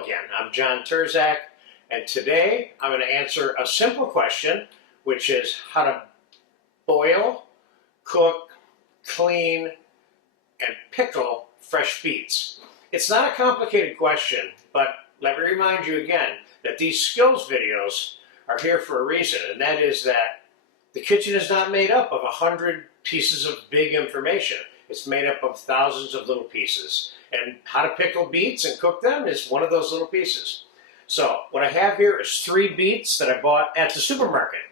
Hello again, I'm John Terzak, and today I'm going to answer a simple question, which is how to boil, cook, clean, and pickle fresh beets. It's not a complicated question, but let me remind you again that these skills videos are here for a reason, and that is that the kitchen is not made up of 100 pieces of big information. It's made up of thousands of little pieces. And how to pickle beets and cook them is one of those little pieces. So what I have here is 3 beets that I bought at the supermarket.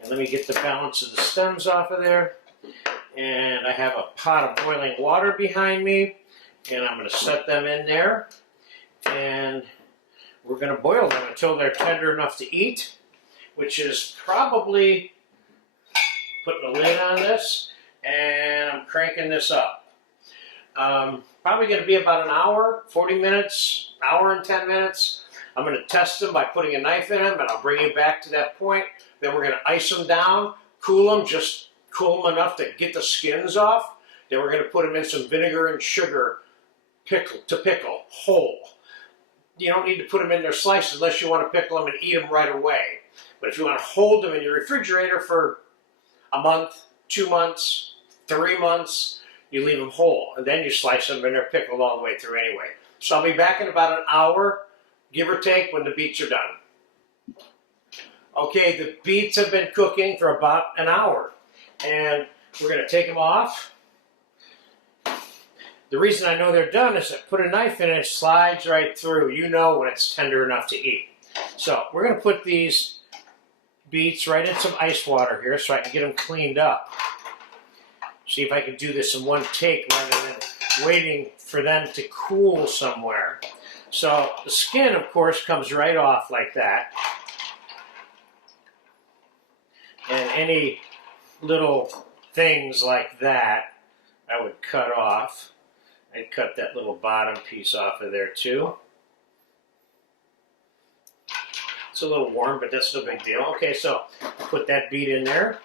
And let me get the balance of the stems off of there. And I have a pot of boiling water behind me. And I'm going to set them in there. And we're going to boil them until they're tender enough to eat, which is probably putting a lid on this. And I'm cranking this up. Probably going to be about an hour, 40 minutes, hour and 10 minutes. I'm going to test them by putting a knife in them, and I'll bring you back to that point. Then we're going to ice them down, cool them, just cool them enough to get the skins off. Then we're going to put them in some vinegar and sugar to pickle whole. You don't need to put them in their slices unless you want to pickle them and eat them right away. But if you want to hold them in your refrigerator for a month, 2 months, 3 months, you leave them whole, and then you slice them and they're pickled all the way through anyway. So I'll be back in about an hour, give or take, when the beets are done. Okay, the beets have been cooking for about an hour, and we're going to take them off. The reason I know they're done is I put a knife in and it slides right through. You know when it's tender enough to eat. So we're going to put these beets right in some ice water here so I can get them cleaned up. See if I can do this in one take rather than waiting for them to cool somewhere. So the skin, of course, comes right off like that. And any little things like that, I would cut off. I'd cut that little bottom piece off of there too. It's a little warm, but that's no big deal. Okay, so put that beet in there.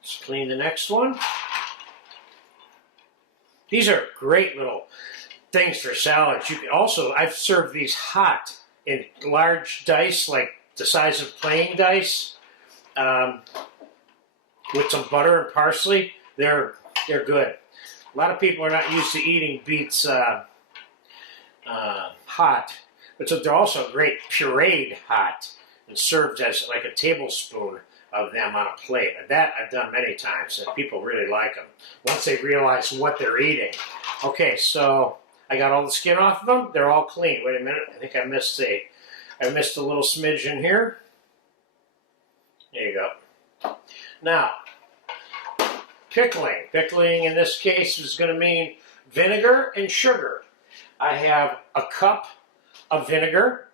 Let's clean the next one. These are great little things for salads. You can also, I've served these hot in large dice, like the size of playing dice, with some butter and parsley. They're good. A lot of people are not used to eating beets hot, but so they're also great pureed hot and served as like a tablespoon of them on a plate. That I've done many times, and people really like them once they realize what they're eating. Okay, so I got all the skin off of them. They're all clean. Wait a minute, I think I missed a little smidge in here. There you go. Now, pickling. Pickling in this case is going to mean vinegar and sugar. I have a cup of vinegar,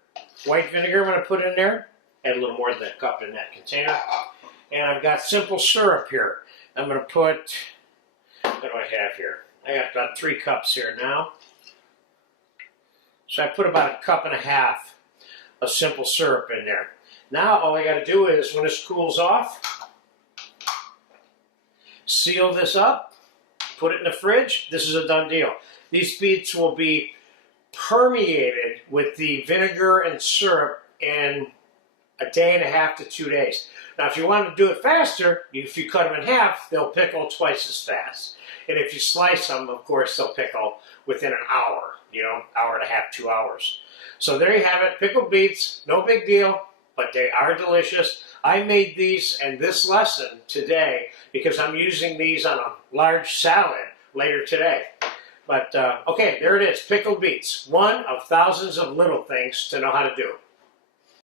white vinegar I'm going to put in there. Add a little more than a cup in that container. And I've got simple syrup here. I'm going to put, what do I have here? I got about 3 cups here now. So I put about 1.5 cups of simple syrup in there. Now all I got to do is, when this cools off, seal this up, put it in the fridge. This is a done deal. These beets will be permeated with the vinegar and syrup in 1.5 to 2 days. Now, if you want to do it faster, if you cut them in half, they'll pickle twice as fast. And if you slice them, of course, they'll pickle within an hour, hour and a half, 2 hours. So there you have it, pickled beets, no big deal, but they are delicious. I made these in this lesson today because I'm using these on a large salad later today. But, okay, there it is, pickled beets. One of thousands of little things to know how to do.